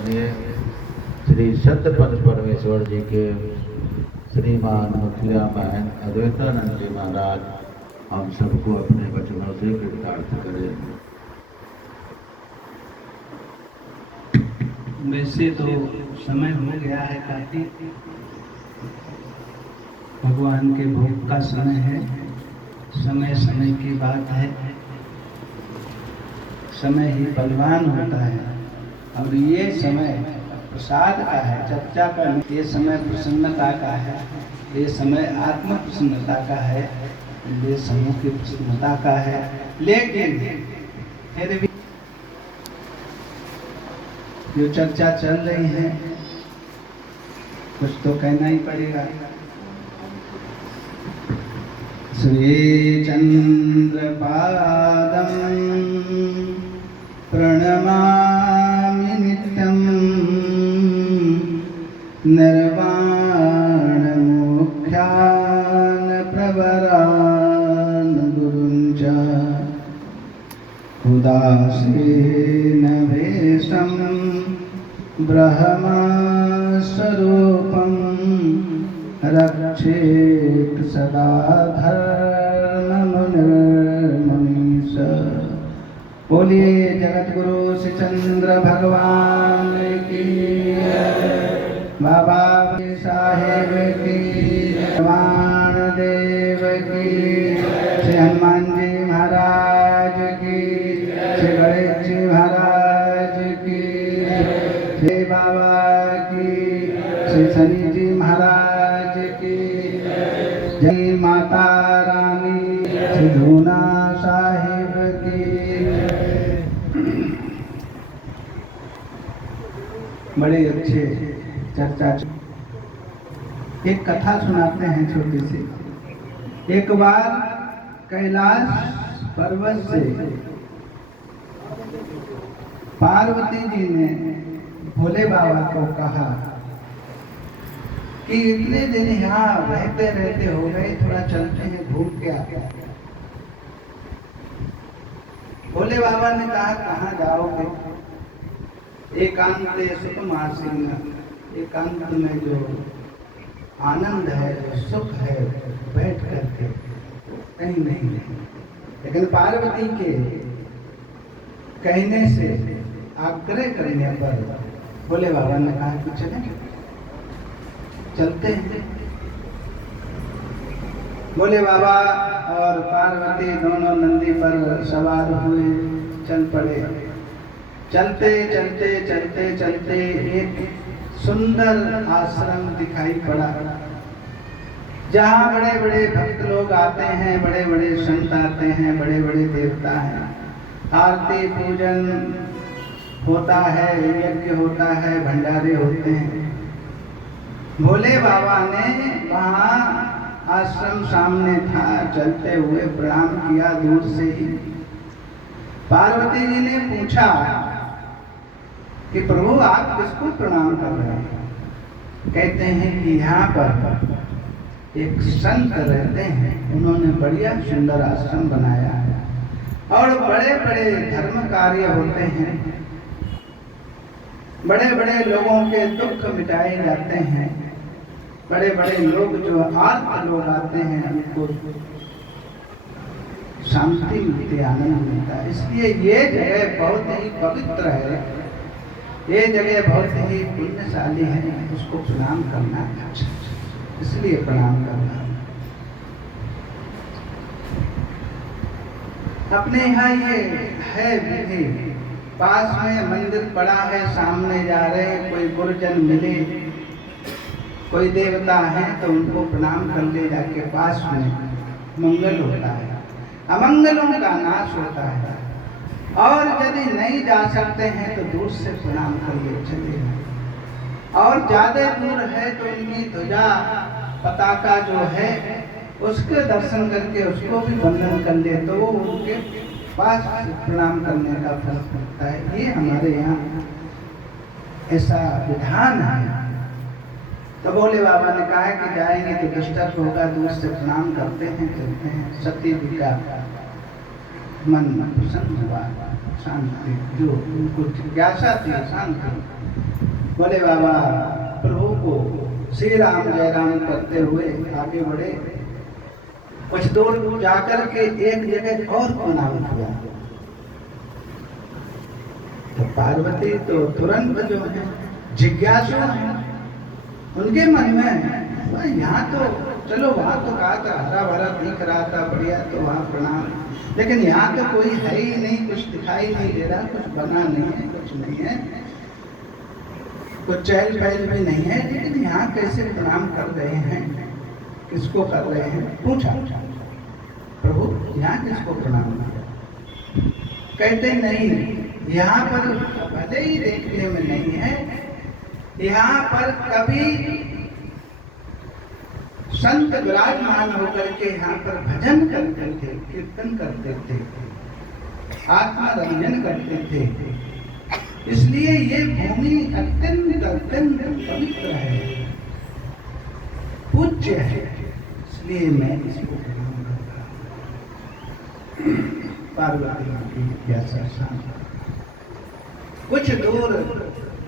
आदरणीय श्री सत्यपद परमेश्वर जी के श्रीमान मुखिया बहन अद्वैतानंद जी महाराज हम सबको अपने वचनों से कृतार्थ करें। वैसे तो समय हो गया है काफी, भगवान के भोग का समय है, समय समय की बात है, समय ही बलवान होता है। और ये समय प्रसाद का है, चर्चा का नहीं। ये समय प्रसन्नता का है, ये समय आत्म प्रसन्नता का है, ये समूह की प्रसन्नता का है। लेकिन फिर भी जो चर्चा चल रही है कुछ तो कहना ही पड़ेगा। श्री चंद्र पादम प्रणमामि नित्यं निर्वाण मुख्यान प्रवरान गुरुंच उदासीन भेषं ब्रह्मा स्वरूपं रक्षेत सदा धर्ममुनिर्मुनीश। बोलिए जगत गुरु श्री चंद्र भगवान की, बाबा साहेब की, हनुमान देव की, श्री हनुमान जी महाराज की, श्री गणेश जी महाराज की, श्री बाबा की, श्री शनि जी महाराज की, जय माता रानी, श्री धूना साहिब की। बड़े अच्छे चर्चा। एक कथा सुनाते हैं छोटी सी। एक बार कैलाश पर्वत से पार्वती जी ने भोले बाबा को कहा कि इतने दिन यहाँ रहते रहते हो गए, थोड़ा चलते हैं, घूम के आते हैं। भोले बाबा ने कहा कहाँ जाओगे? एकांत सुखमासीन, एकांत में जो आनंद है, जो सुख है, बैठ करके कहीं नहीं। लेकिन पार्वती के कहने से, आग्रह करने पर भोले बाबा ने कहा कि चलते हैं। भोले बाबा और पार्वती दोनों नंदी पर सवार हुए, चल पड़े। चलते चलते चलते चलते एक सुंदर आश्रम दिखाई पड़ा, जहाँ बड़े बड़े भक्त लोग आते हैं, बड़े बड़े संत आते हैं, बड़े बड़े देवता हैं। आरती पूजन होता है, यज्ञ होता है, भंडारे होते हैं। भोले बाबा ने वहाँ आश्रम सामने था, चलते हुए प्रणाम किया दूर से ही। पार्वती जी ने पूछा कि प्रभु आप किसको प्रणाम कर रहे हैं? कहते हैं कि यहाँ पर एक संत रहते हैं, उन्होंने बढ़िया सुंदर आश्रम बनाया है और बड़े बड़े धर्म कार्य होते हैं, बड़े बड़े लोगों के दुख मिटाए जाते हैं, बड़े बड़े लोग जो आर्त लोग आते हैं उनको शांति मिलती, आनंद मिलता है। इसलिए ये जगह बहुत ही पवित्र है, ये जगह बहुत ही पुण्यशाली है, उसको प्रणाम करना है, इसलिए प्रणाम करना। अपने यहाँ ये है विधि, पास में मंदिर पड़ा है, सामने जा रहे हैं, कोई गुरुजन मिले, कोई देवता है तो उनको प्रणाम कर ले जाके, पास में मंगल होता है, अमंगलों का नाश होता है। और यदि नहीं जा सकते हैं तो दूर से प्रणाम कर ले चले। और ज्यादा दूर है तो इनकी ध्वजा पताका जो है उसके दर्शन करके उसको भी वंदन कर ले, तो वो उनके पास प्रणाम करने का फल मिलता है। ये हमारे यहाँ ऐसा विधान है। तो भोले बाबा ने कहा कि जाएंगे तो डिस्टर्ब होगा, दूर से प्रणाम करते हैं, चलते हैं। सती जी का मन प्रसन्न हुआ, शांति जो उनको जिज्ञासा थी शांति। बोले बाबा प्रभु को श्री राम जय राम करते हुए आगे बढ़े। कुछ दूर जाकर के एक जगह और कोना किया तो पार्वती तो तुरंत जो है जिज्ञासु है उनके मन में, यहाँ तो चलो वहाँ तो कहा था हरा भरा दिख रहा था बढ़िया, तो वहाँ प्रणाम, लेकिन यहाँ तो कोई है ही नहीं, कुछ दिखाई नहीं दे रहा, कुछ बना नहीं है, कुछ नहीं है, कुछ चहल पहल भी नहीं है, लेकिन यहाँ कैसे प्रणाम कर रहे हैं, किसको कर रहे हैं? पूछा प्रभु यहाँ किसको प्रणाम कर? कहते नहीं, यहाँ पर भले ही देखने में नहीं है, यहाँ पर कभी संत विराजमान होकर के यहाँ पर भजन करते थे, कीर्तन करते थे, आत्मा रंजन करते थे, इसलिए ये भूमि अत्यंत अत्यंत पवित्र है, पूज्य है, इसलिए मैं इसको प्रणाम करता हूँ। पार्वती की जिज्ञासा शांत। कुछ दूर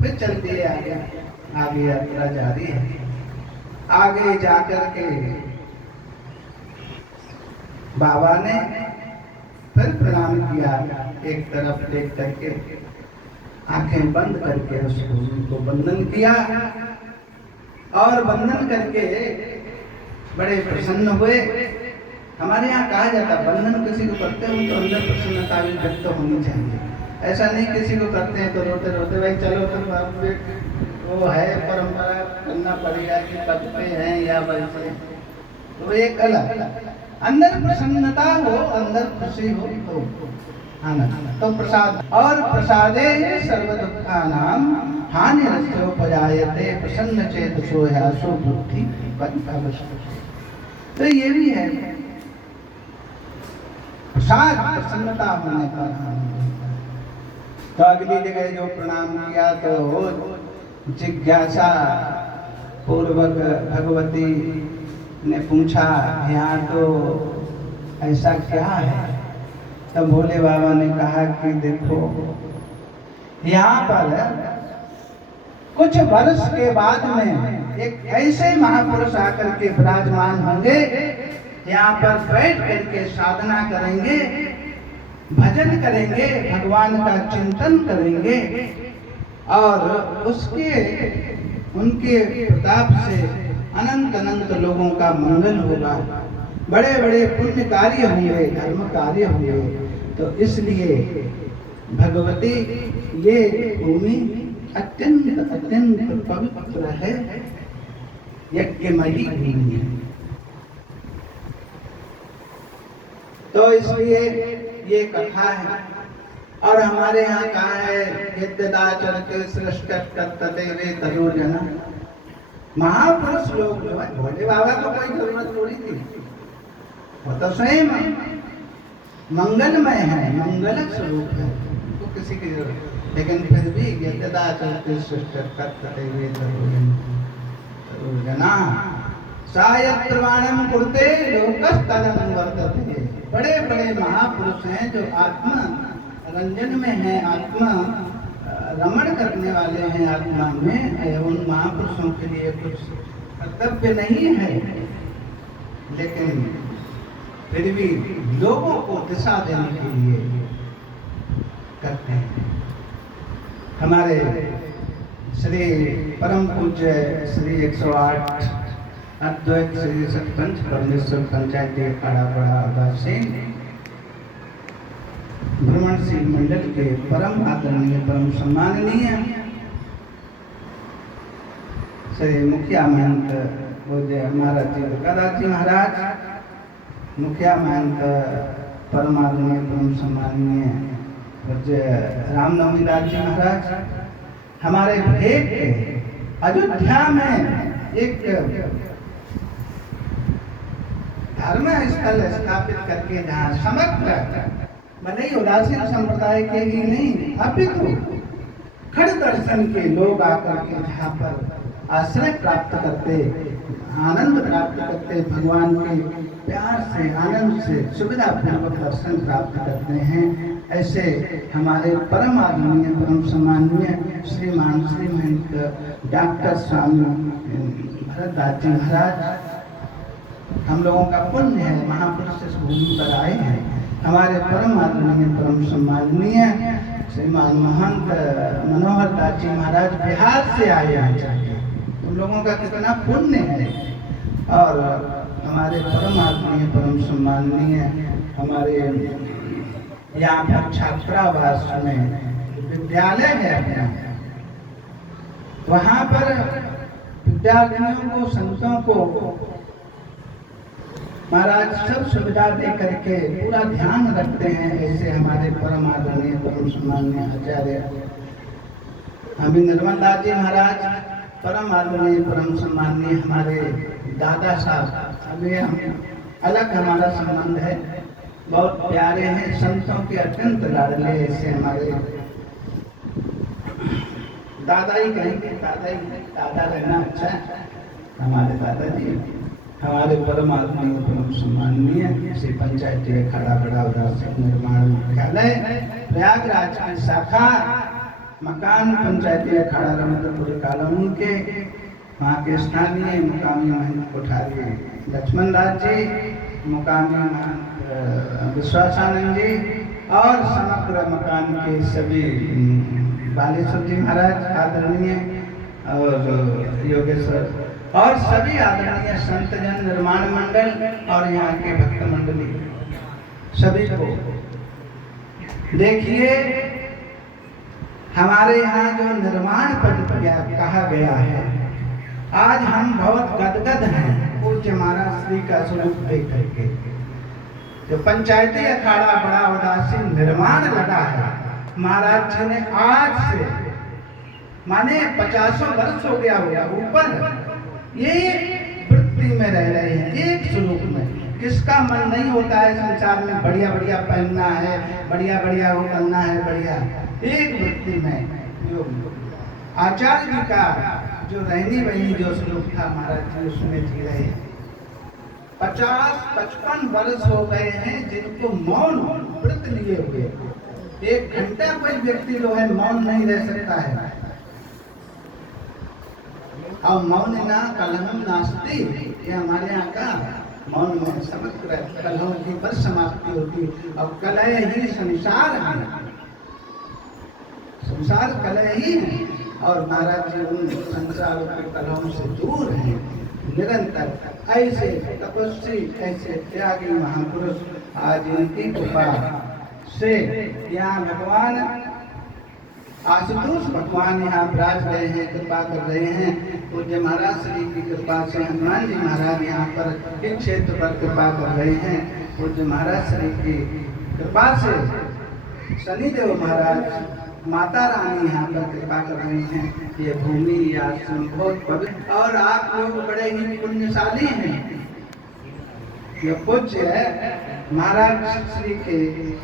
फिर चलते आगे यात्रा जारी है। आगे जाकर के बाबा ने फिर प्रणाम किया, एक तरफ देख करके आंखें बंद करके उस भूमि को वंदन किया और वंदन करके बड़े प्रसन्न हुए। हमारे यहाँ कहा जाता वंदन किसी को करते हो तो अंदर प्रसन्नता भी व्यक्त होनी चाहिए, ऐसा नहीं किसी को करते हैं तो रोते रोते भाई चलो तो वो है परंपरा करना पड़ेगा कि पद पे हैं या वैसे, तो एक अलग अंदर प्रसन्नता हो, अंदर खुशी हो तो आनंद। तो प्रसाद और प्रसादे सर्व दुखानां हानिरस्योपजायते प्रसन्न चेतसो ह्यासो बुद्धि अवश्य। तो ये भी है प्रसाद, प्रसन्नता होने पर आनंद। तो अगली जगह जो प्रणाम किया तो जिज्ञासा पूर्वक भगवती ने पूछा यहाँ तो ऐसा क्या है? तब भोले बाबा ने कहा कि देखो यहाँ पर कुछ वर्ष के बाद में एक ऐसे महापुरुष आकर के विराजमान होंगे, यहाँ पर बैठ करके साधना करेंगे, भजन करेंगे, भगवान का चिंतन करेंगे और उनके प्रताप से अनंत अनंत लोगों का मंगल होगा, बड़े बड़े पुण्य कार्य होंगे, धर्म कार्य होंगे। तो इसलिए भगवती ये भूमि अत्यंत अत्यंत पवित्र है, यज्ञमयी भूमि है। तो इसलिए ये कथा है। और हमारे यहाँ कहा है यद्यदाचरते सृष्टि वे तयोजना, महापुरुष लोग जो है, भोले बाबा को कोई जरूरत थोड़ी थी, वो तो स्वयं मंगलमय है, मंगल स्वरूप है, तो किसी की जरूरत, लेकिन फिर भी यद्यदाचरते सृष्टि वे तयोजना सायत्रवाणम कुरुते लोकस्तनं वर्तते। बड़े बड़े महापुरुष हैं जो आत्मा रंजन में है, आत्मा रमण करने वाले हैं आत्मा में, उन महापुरुषों के लिए कुछ कर्तव्य नहीं है, लेकिन फिर भी लोगों को दिशा देने के लिए करते हैं। हमारे श्री परम पूज्य श्री 108 अद्वैत श्री सतपंच परमेश्वर पंचायत अखाड़ा बड़ा उदासीन भ्रमणशील मंडल के परम आदरणीय परम सम्माननीय श्री मुखिया महंत पूज्य महाराज जी दुर्गादास जी महाराज, मुखिया महंत परम आदरणीय परम सम्माननीय पूज्य रामनवमी दास जी महाराज, हमारे भेंट के अयोध्या में एक धर्म स्थल स्थापित करके जहाँ समग्र भले ही उदासीन संप्रदाय के ही नहीं, अपितु खड़ दर्शन के लोग आकर के जहाँ पर आश्रय प्राप्त करते, आनंद प्राप्त करते, भगवान के प्यार से, आनंद से, सुविधा पूर्वक दर्शन प्राप्त करते हैं। ऐसे हमारे परम आदरणीय, परम सम्माननीय श्रीमान श्री महंत डॉक्टर स्वामी भरतदास जी महाराज, हम लोगों का पुण्य है, महापुरुष इस भूमि पर आए हैं। हमारे परम आदरणीय, परम सम्माननीय श्रीमान महंत मनोहर दास जी महाराज बिहार से आए हैं। तुम लोगों का कितना पुण्य है। और हमारे परम आदरणीय, परम सम्माननीय हमारे यहाँ पर छात्रावास में विद्यालय है अपना, वहाँ पर विद्यार्थियों को, संतों को महाराज सब सुविधा दे करके पूरा ध्यान रखते हैं। ऐसे हमारे परम आदरणीय, परम सम्माननीय आचार्य अभी निर्मल दास जी महाराज, परम आदरणीय, परम सम्माननीय हमारे दादा साहब, अभी हम अलग हमारा संबंध है, बहुत प्यारे हैं, संतों के अत्यंत लाडले। ऐसे हमारे दादा ही कहेंगे, दादा रहना अच्छा है। हमारे दादाजी हमारे परम आदरणीय, परम सम्माननीय श्री पंचायती अखाड़ा बड़ा उदासीन निर्माण मुख्यालय प्रयागराज की शाखा मकान पंचायती अखाड़ा रमतपुर कॉलोनी के वहाँ के स्थानीय मुकामी महंत कोठारी लक्ष्मण दास जी, मुकामी महंत विश्वासानंद जी और समग्र मकान के सभी बालेश्वर जी महाराज आदरणीय और योगेश्वर और सभी आदरणीय संतजन, निर्माण मंडल और यहाँ के भक्त मंडली, सभी को देखिए। हमारे यहाँ जो निर्माण पद कहा गया है, आज हम बहुत गदगद हैं पूज्य महाराज श्री का स्वरूप देख करके। जो पंचायती अखाड़ा बड़ा उदासीन निर्माण लगा है, महाराज जी ने आज से माने 50 वर्ष हो गया होगा ऊपर, ये वृत्ति में रह रहे हैं, एक स्वरूप में। किसका मन नहीं होता है संसार में बढ़िया बढ़िया पहनना है, बढ़िया बढ़िया वो करना है, बढ़िया एक वृत्ति में। जो आचार्य जी का जो रहनी बहनी जो स्वरूप था महाराज जी उसमें जी रहे हैं। 50-55 वर्ष हो गए हैं जिनको मौन व्रत लिए हुए, 1 घंटा कोई व्यक्ति जो है मौन नहीं रह सकता है। और मौन ना कलहम नास्ति, ये हमारे यहाँ का मौन में समग्र कलहों की पर समाप्ति होती। और कलह ही संसार है, संसार कलह ही है। और महाराज जी उन संसार के कलहों से दूर हैं निरंतर। ऐसे तपस्वी, ऐसे त्यागी महापुरुष आज इनकी कृपा से यहाँ भगवान आशुतोष भगवान यहाँ विराज रहे हैं, कृपा कर रहे हैं। पूज्य महाराज श्री की कृपा से हनुमान जी महाराज यहाँ पर इस क्षेत्र पर कृपा कर रहे हैं। पूज्य महाराज श्री की कृपा से शनिदेव महाराज, माता रानी यहाँ पर कृपा कर रहे हैं। ये भूमि या बहुत पवित्र और आप लोग बड़े ही पुण्यशाली हैं। ये पूज्य है महाराज श्री के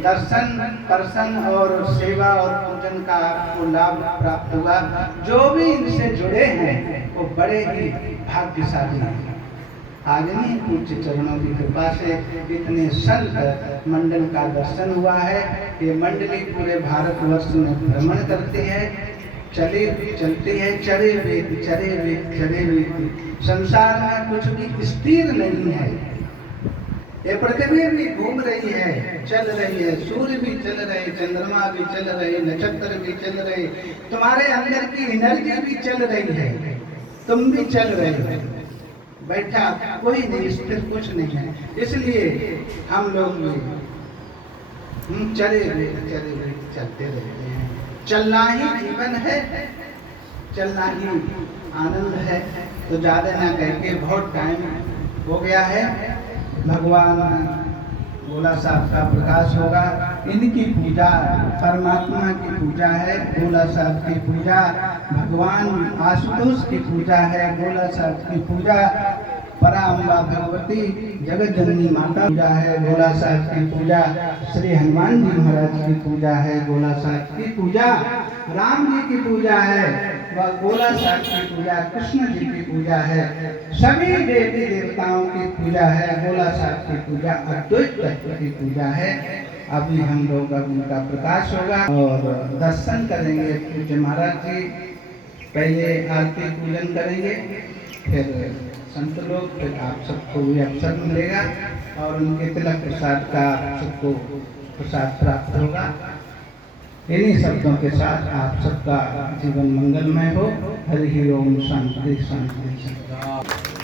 दर्शन, दर्शन और सेवा और पूजन का आपको लाभ प्राप्त हुआ। जो भी इनसे जुड़े हैं वो बड़े ही भाग्यशाली हैं। आदरणीय पूज्य चरणों की कृपा से इतने संत मंडल का दर्शन हुआ है। ये मंडली पूरे भारतवर्ष में भ्रमण करती है, चलती है, चले हुए संसार में कुछ भी स्थिर नहीं है। ये पृथ्वी भी घूम रही है, चल रही है, सूर्य भी चल रहे, चंद्रमा भी चल रहे, नक्षत्र भी चल रहे, तुम्हारे अंदर की एनर्जी भी चल रही है, तुम भी चल रहे हो। बैठा कोई नहीं, स्थिर कुछ नहीं है। इसलिए हम लोग चले चलते रहते हैं। चलना ही जीवन है, चलना ही आनंद है। तो ज्यादा ना करके बहुत टाइम हो गया है। भगवान भोला साहब का प्रकाश होगा, इनकी पूजा परमात्मा की पूजा है, भोला साहब की पूजा भगवान आशुतोष की पूजा है, भोला साहब की पूजा पराम्बा भगवती जगत जननी माता पूजा है, भोला साहब की पूजा श्री हनुमान जी महाराज की पूजा है, भोला साहब की पूजा राम जी की पूजा है। वह भोला साहब की पूजा, कृष्ण जी की पूजा है, सभी देवी देवताओं की पूजा है। भोला साहब की पूजा अद्वैत तत्व की पूजा है। अभी हम लोग अब उनका प्रकाश होगा और दर्शन करेंगे पूज्य महाराज जी। पहले आरती पूजन करेंगे, फिर संत लोग, फिर आप सबको भी अवसर मिलेगा और उनके तिलक प्रसाद का सबको प्रसाद प्राप्त होगा। इन्हीं शब्दों के साथ आप सबका जीवन मंगलमय हो। हरि ओम, शांति शांति शांति।